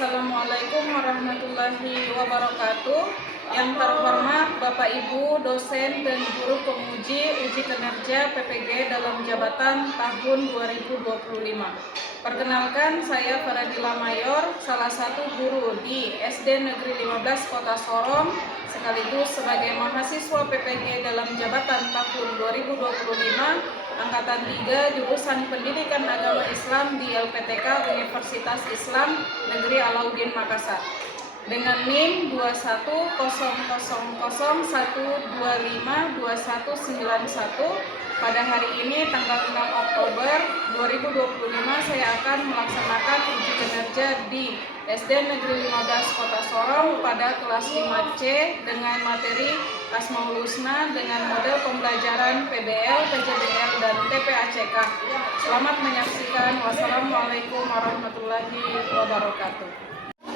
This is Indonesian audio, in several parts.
Assalamualaikum warahmatullahi wabarakatuh. Yang terhormat Bapak Ibu dosen dan guru penguji uji kinerja PPG dalam jabatan tahun 2025. Perkenalkan, saya Faradila Mayor, salah satu guru di SD Negeri 15 Kota Sorong, sekaligus sebagai mahasiswa PPG dalam jabatan tahun 2025 Angkatan 3 jurusan Pendidikan Agama Islam di LPTK Universitas Islam Negeri Alauddin Makassar dengan NIM 21000125191. Pada hari ini tanggal 6 Oktober 2025 saya akan melaksanakan uji kinerja di SD Negeri 15 Kota Sorong pada kelas 5C dengan materi Asmaul Husna dengan model pembelajaran PBL, PJBL, dan TPACK. Selamat menyaksikan. Wassalamualaikum warahmatullahi wabarakatuh.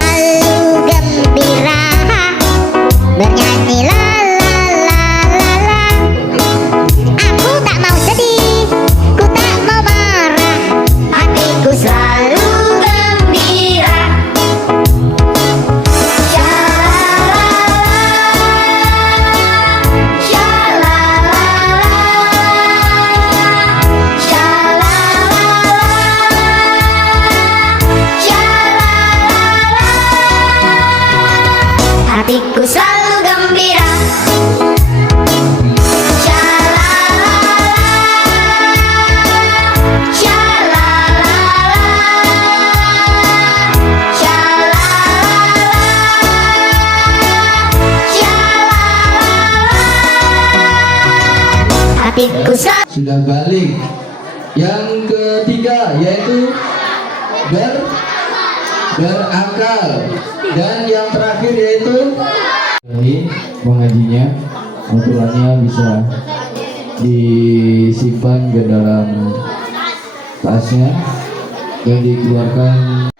Lalu gembira bernyanyi la la la la la. Aku tak mau sedih, ku tak mau marah, hatiku selalu gembira. Hatiku selalu gembira. Hatiku selalu sudah balik. Yang ketiga yaitu berakal, dan yang terakhir yaitu ini mengajinya, aturannya bisa disimpan ke dalam tasnya dan dikeluarkan.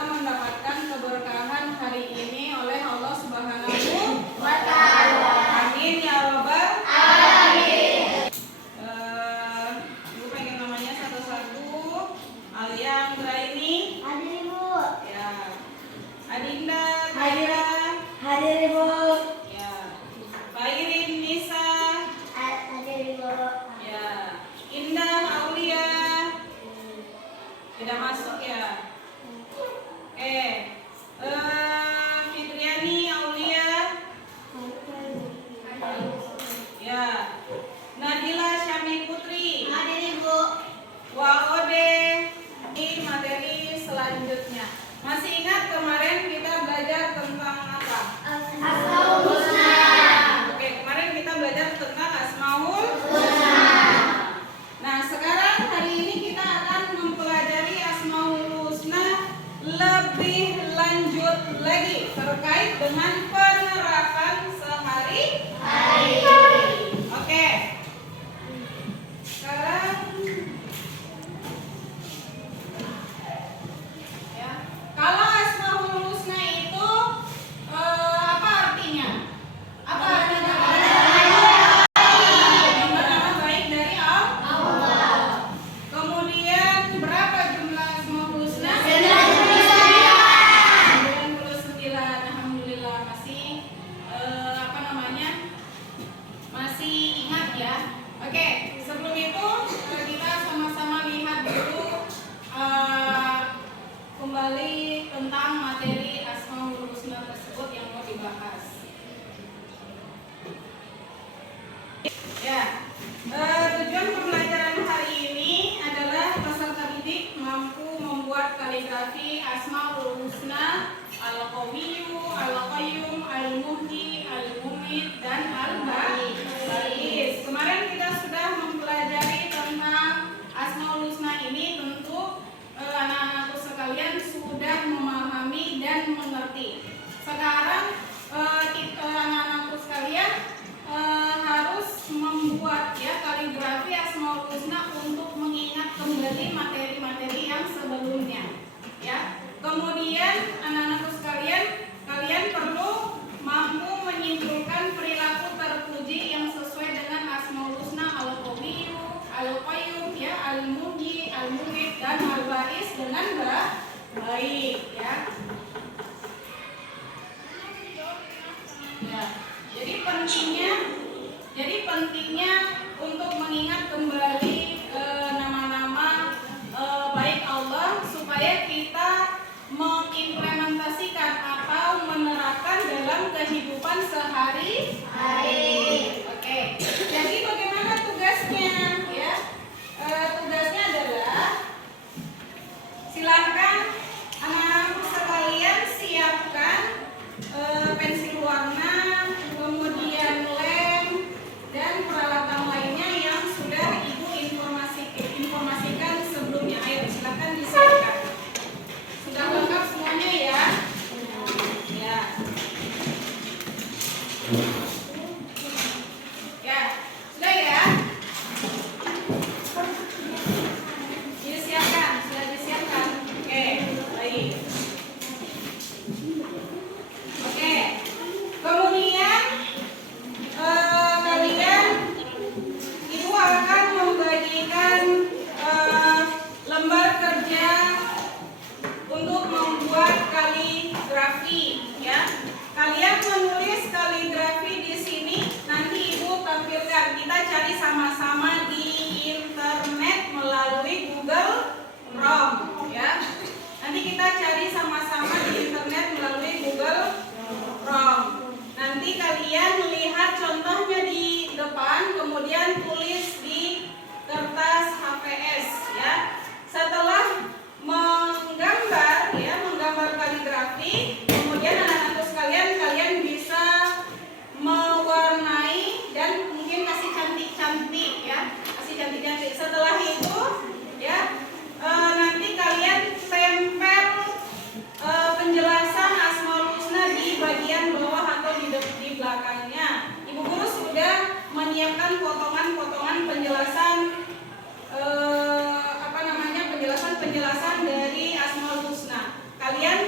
kita mendapatkan keberkahan hari ini oleh Allah Subhanahu wa Ta'ala. Amin ya Rabbal alamin. Ibu pengen namanya satu-satu. Alia Anggraini. Hadir Ibu. Ya. Adinda. Hadir. Kaira. Hadir Ibu. Ya. Bairin Nisa. Hadir Ibu. Ya. Indah Aulia. Tidak masuk ya. Oke. Fitriani Aulia. Ya. Nadila Syami Putri. Hadir Ibu. Waode. Ini materi selanjutnya. Masih ingat kemarin kita belajar tentang apa? Asmaul Husna. Oke, kemarin kita belajar tentang Asmaul Husna. Nah, sekarang hari ini kita akan mempelajari Asmaul Husna lebih lanjut lagi terkait dengan penerapan sehari-hari. Oke. Sekarang ya, kalau Asmaul Husna itu apa artinya? Apa artinya? Yang pertama baik dari Allah. Kemudian berapa jumlah Asmaul Husna? 99. Alhamdulillah masih masih ingat ya. Oke, sebelum itu kita sama-sama lihat dulu kembali tentang materi Asmaul Husna tersebut yang mau dibahas. Ya, tujuan pembelajaran hari ini adalah peserta didik mampu membuat kaligrafi Asmaul Husna, Al-Qawiyyu, Al-Qayyum, Al-Muhyi, Al-Mumit, dan Al-Ba'is. Kemarin kita sudah mempelajari tentang Asmaul Husna ini, tentu anak-anakku sekalian sudah memahami dan mengerti. Sekarang anak-anakku sekalian harus membuat ya kaligrafi Asmaul Husna untuk mengingat kembali materi-materi yang sebelumnya. Ya. Kemudian anak-anakku sekalian, kalian perlu mampu menyimpulkan perilaku terpuji yang sesuai dengan Asmaul Husna, Al-Qawiyyu, Al-Qayyum, ya, Al-Muhyi, Al-Mumit, dan Al-Ba'is dengan baik, ya. Ya. Jadi pentingnya untuk mengingat kembali nama-nama baik Allah supaya kita mengimplementasikan atau menerapkan dalam kehidupan sehari-hari. Oke. Jadi bagaimana tugasnya? Ya, tugasnya adalah silakan anak-anakku sekalian siapkan pensil warna, kemudian lem dan peralatan lainnya yang sudah Ibu informasikan sebelumnya. Ayo silakan disiapkan. Sudah lengkap semuanya ya? Ya. Ya, sudah ya? Disiapkan, sudah disiapkan. Oke, baik. Oke. Kemudian kalian Ibu akan membagikan lembar kerja untuk membuat kaligrafi ya. Kalian menulis kaligrafi di sini, nanti Ibu tampilkan. Kita cari sama-sama di internet melalui Google Chrome ya. Nanti kita cari sama-sama di internet melalui Google Chrome. Nanti kalian lihat contohnya di depan, kemudian tulis di kertas HVS ya. Setelah menggambar kaligrafi, kemudian anak-anak sekalian kalian bisa mewarnai dan mungkin kasih cantik-cantik ya, kasih cantik-cantik. Setelah itu ya nanti kalian tempel penjelasan Asmaul Husna di bagian bawah atau di belakangnya. Ibu guru sudah menyiapkan potongan-potongan penjelasan penjelasan dari Asmaul Husna. Kalian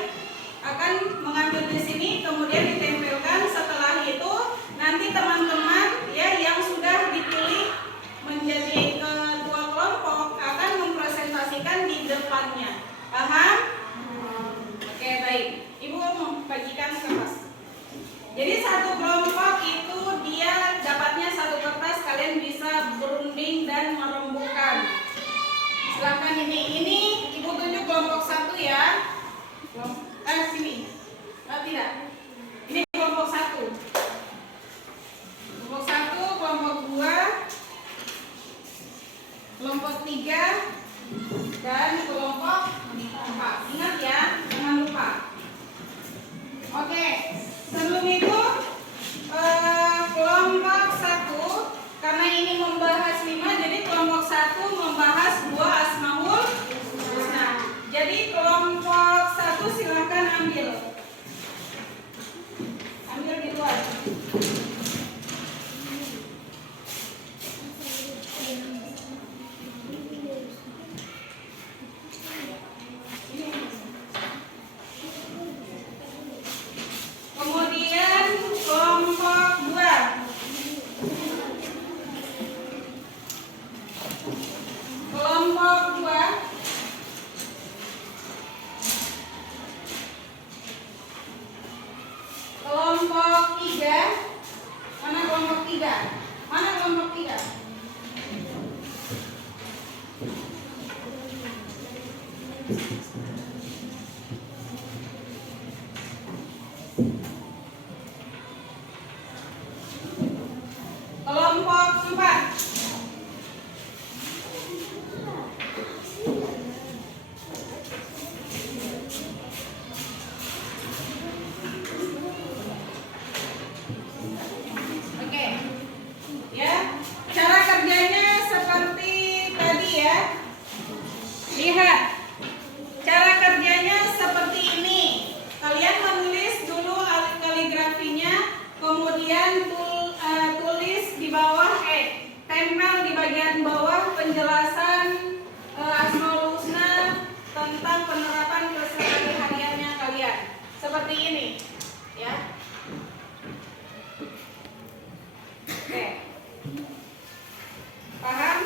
dan merembukan. Silahkan ini Ibu tunjuk kelompok 1 ya. Sini. Tidak. Ini kelompok 1. Kelompok 1, kelompok 2, kelompok 3, dan kelompok 4. Ingat ya, jangan lupa. Oke, sebelum itu kelompok 1, karena ini membahas 5, jadi kelompok 1 membahas 2 Asmaul Husna. Jadi kelompok 1 silakan ambil di luar. Kemudian kelompok 2. Kelompok 2. Kelompok 3. Mana kelompok 3? Mana kelompok 3? Kelompok 4. Oke. Ya, cara kerjanya seperti tadi ya. Lihat. Cara kerjanya seperti ini. Kalian menulis dulu kaligrafinya, kemudian tulis di bawah tempel di bagian bawah penjelasan Asmaul Husna tentang penerapan kesehariannya kalian. Seperti ini, ya. Oke. Paham?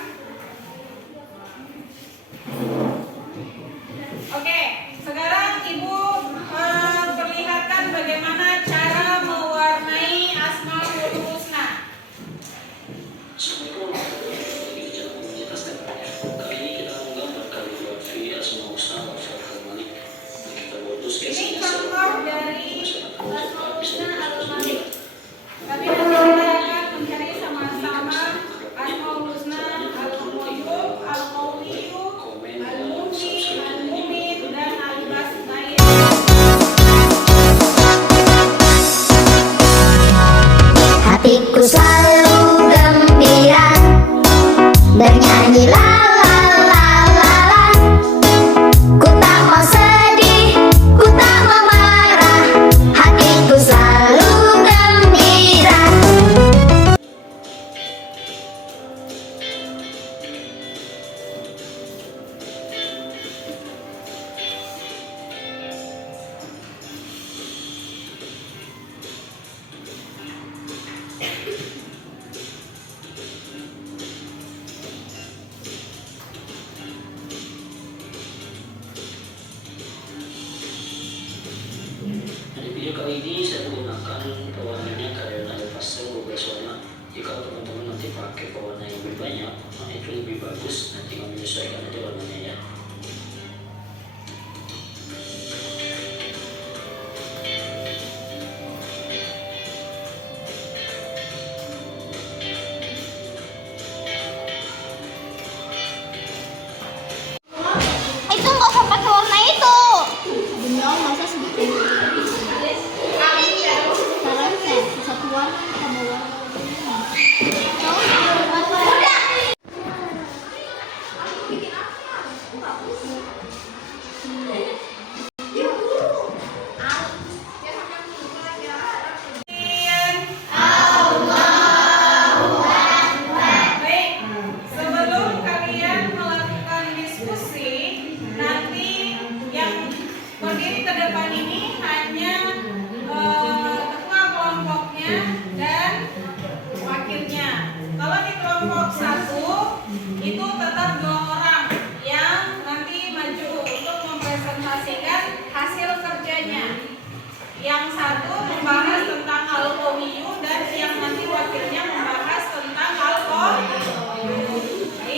Oke, sekarang Ibu perlihatkan bagaimana cara mewarnai Asmaul Husna. Assalamualaikum warahmatullahi wabarakatuh. Kali ini kita menggambar kaligrafi Asmaul Husna wa Fathul Malik. Kita buat Ini contoh dari Asmaul Husna Al-Malik. Tapi nanti kita akan mencari sama-sama Asmaul Husna Al-Qayyum, Al-Qawiyyu, Al-Muhyi, Al-Mumit, dan Al-Basmaiyah. Hatiku selalu gembira bernyanyi la la la la la. Ku tak mau sedih, ku tak mau marah. Hatiku selalu gembira. Di video kali ini saya menggunakan pewarnanya Crayon Oil Pastel 12 warna. Jika teman-teman nanti pakai pewarna yang lebih banyak, nah itu lebih bagus. Nanti tinggal menyesuaikan aja warnanya ya. Itu nggak usah pakai warna itu. Benyong masa segitu. Sekarang satu warna sama warna. Baik, sebelum kalian melakukan diskusi, nanti yang berdiri ke depan ini hanya ketua kelompoknya dan wakilnya. Kalau di kelompok 1 itu tetap 2 orang yang nanti maju untuk mempresentasikan hasil kerjanya. Yang satu membahas tentang Al-Qawiyyu dan yang nanti wakilnya membahas tentang Al-Qawiyyu. Baik.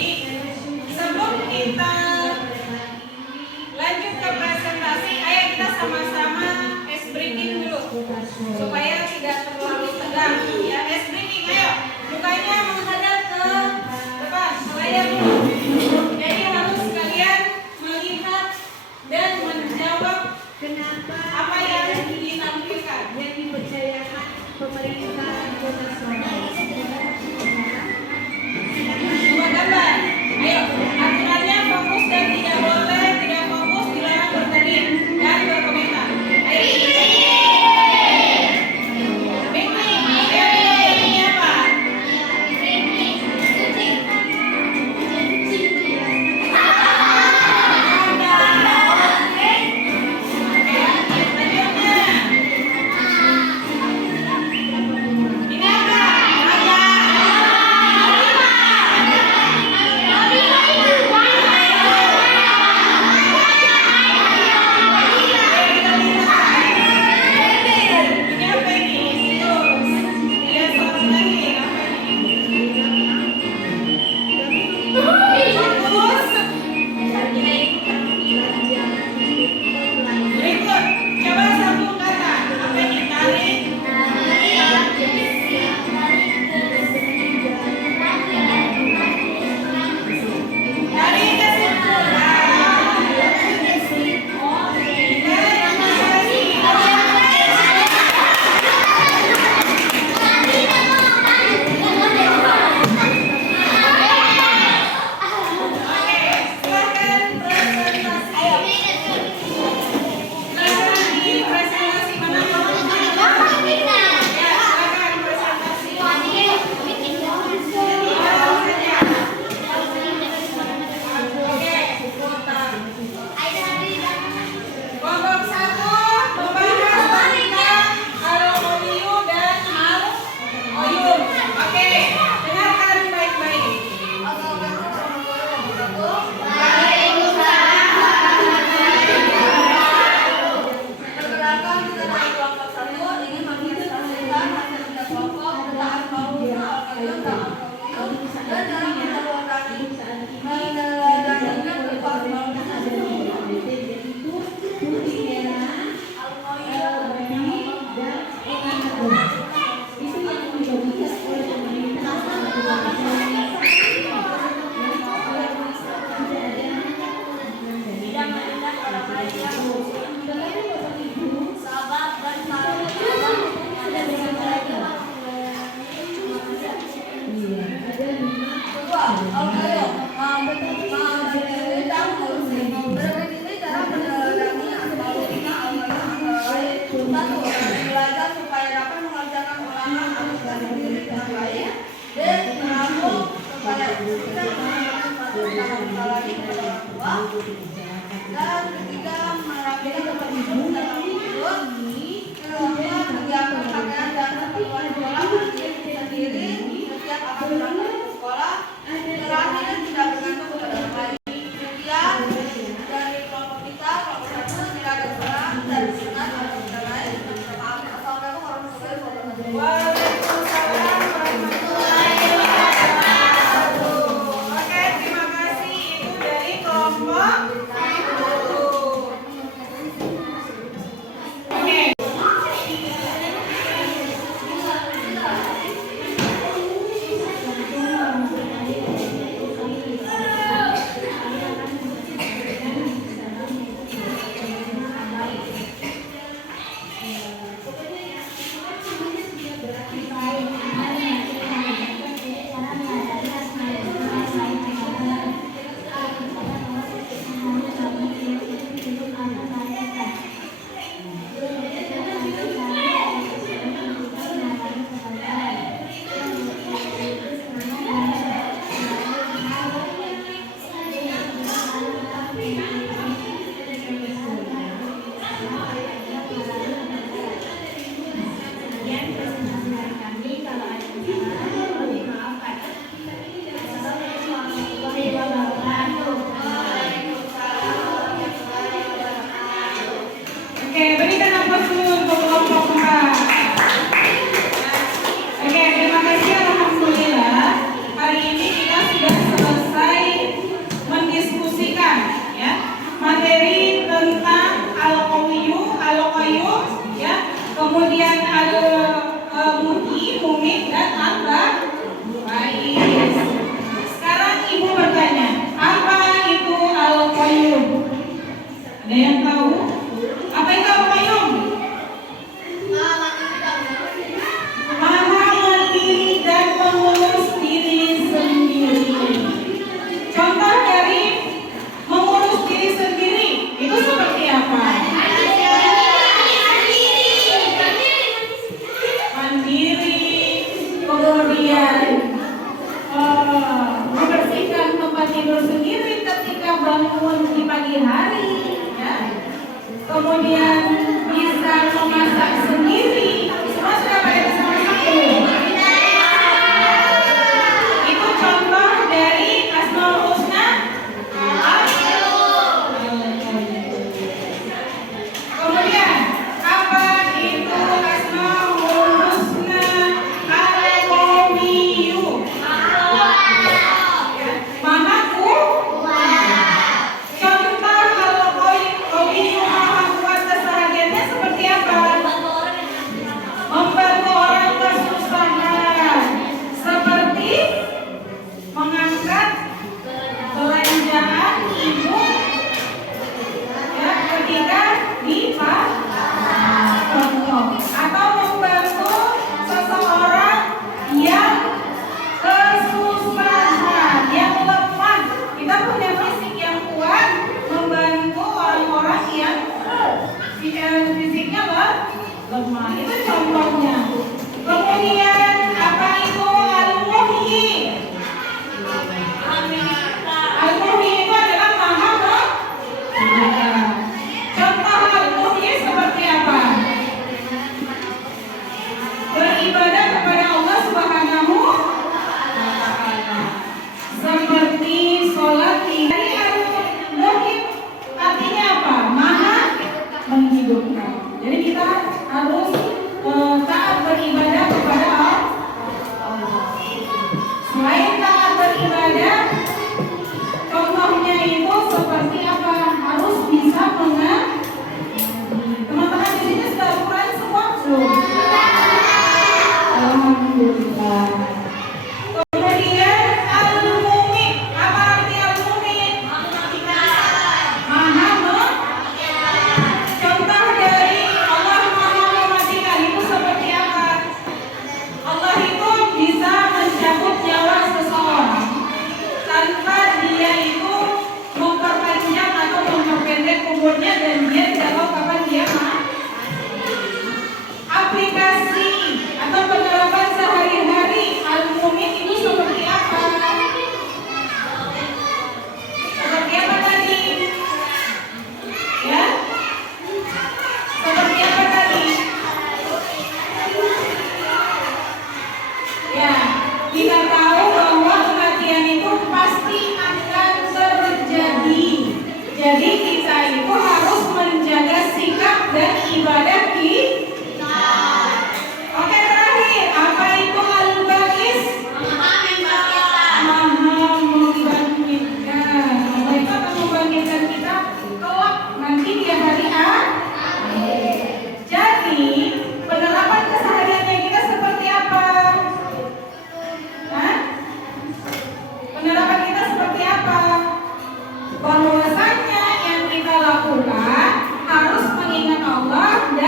Dan ketiga, merapikan tempat tidur dan tempat tidur. Kelima, menyiapkan pakaian dan keperluan sekolah sendiri setiap akan berangkat ke sekolah. Terakhir, tidak bergantung kepada orang lain. Sekian dari kelompok kita, kelompok satu, tidak ada kurang dan senang atau tidak lain. Assalamualaikum warahmatullahi wabarakatuh. Waalaikumsalam warahmatullahi wabarakatuh. Oke, terima kasih. Itu dari kelompok 1. Oke. Oke, berikan aplaus dulu untuk kelompok 4. Oke, terima kasih. Alhamdulillah, hari ini kita sudah selesai mendiskusikan ya materi tentang al-qayyum ya, kemudian al-muhyi, mumit dan al-ba'is. Sekarang Ibu bertanya, apa itu al-qayyum? Ada yang tahu? Apa itu al-qayyum? Maha mandiri dan mengurus diri sendiri. Contoh dari mengurus diri sendiri itu seperti apa? Mandiri, kemudian membersihkan tempat tidur sendiri ketika bangun di pagi hari, ya. Kemudian bisa memasak sendiri. Semua sudah pada bisa masak belum? Itu contoh dari Asmaul Husna. Kemudian apa itu Asmaul Husna al-Qawiyyu? Maha kuat. Contoh al-Qawiyyu maha kuat kesehariannya seperti apa? Membantu orang kesusahan, seperti mengangkat belanjaan ibu ya ketika di contoh, atau membantu seseorang yang kesusahan, yang lemah. Kita punya fisik yang kuat, membantu orang-orang yang fisiknya lemah. Itu contohnya. Kemudian apa itu al-muhyi? Al-muhyi itu adalah maha menghidupkan. Contoh al-muhyi seperti apa? Beribadah kepada Allah Subhanahu wa Ta'ala. Seperti sholat dari al-muhyi artinya apa? Maha menghidupkan. Jadi kita harus taat beribadah kepada Allah. Selain taat beribadah, contohnya itu seperti apa? Harus bisa mengerti. Teman-teman di sini sudah Al-Quran semua belum? Alhamdulillah. Kemudian al-mumit. Apa arti al-mumit? Maha contoh dari Allah Maha mematikan itu seperti apa? Allah itu bisa mencabut nyawa seseorang tanpa dia itu memperpanjang atau memperpendek umurnya, dan dia tidak tahu kapan dia mati. Aplikasi ibadah kita. Oke, terakhir, apa itu al-ba'is? Maha membangkitkan. Allah itu akan membangkitkan kita kelak nanti di hari akhir. Jadi penerapan kesehariannya kita seperti apa? Hah? Penerapan kita seperti apa? Bahwasanya yang kita lakukan harus mengingat Allah dan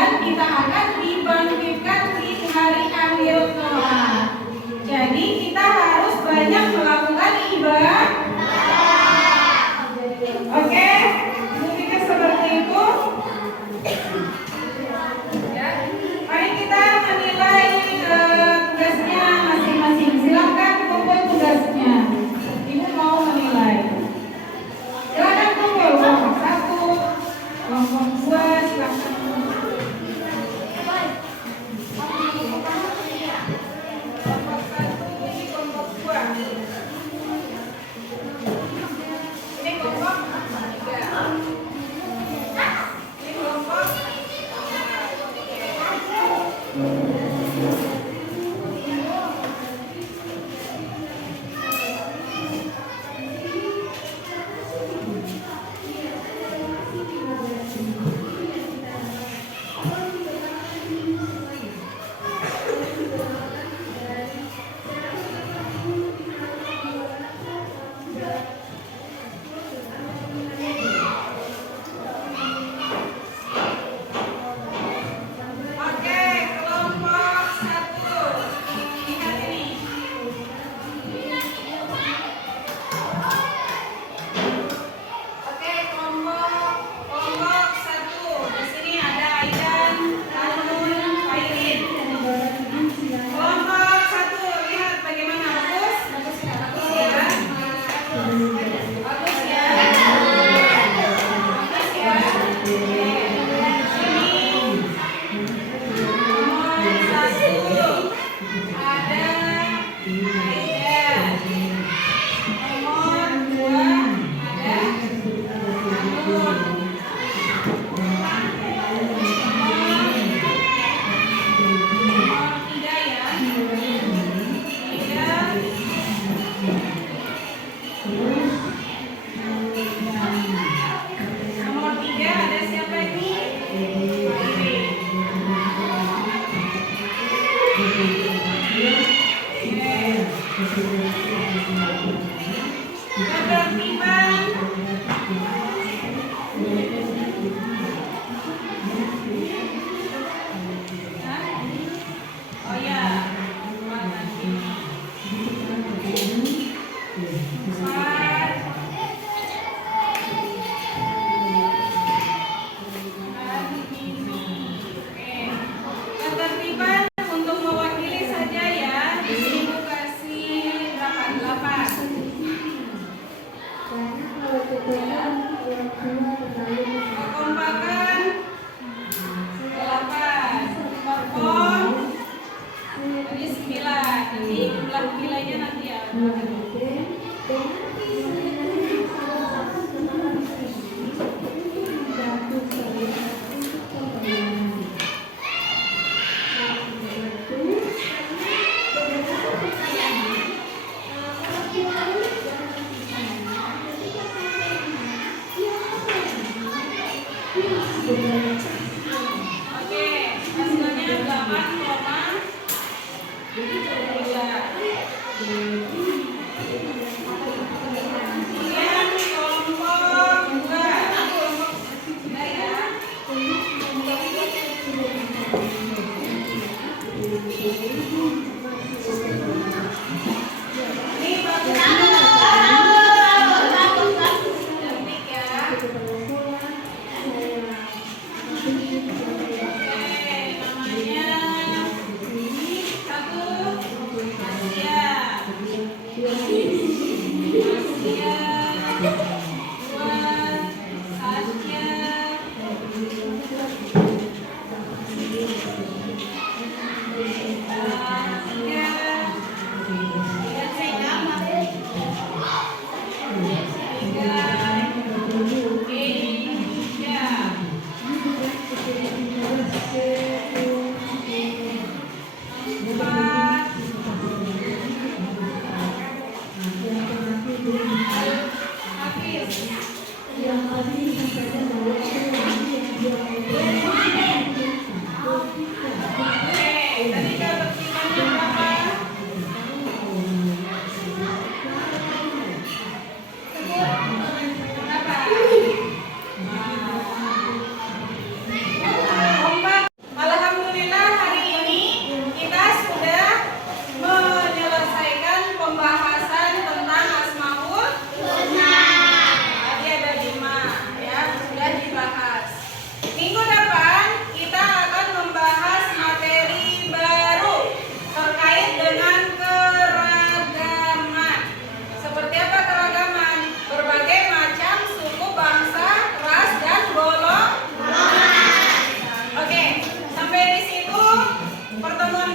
Pertemuan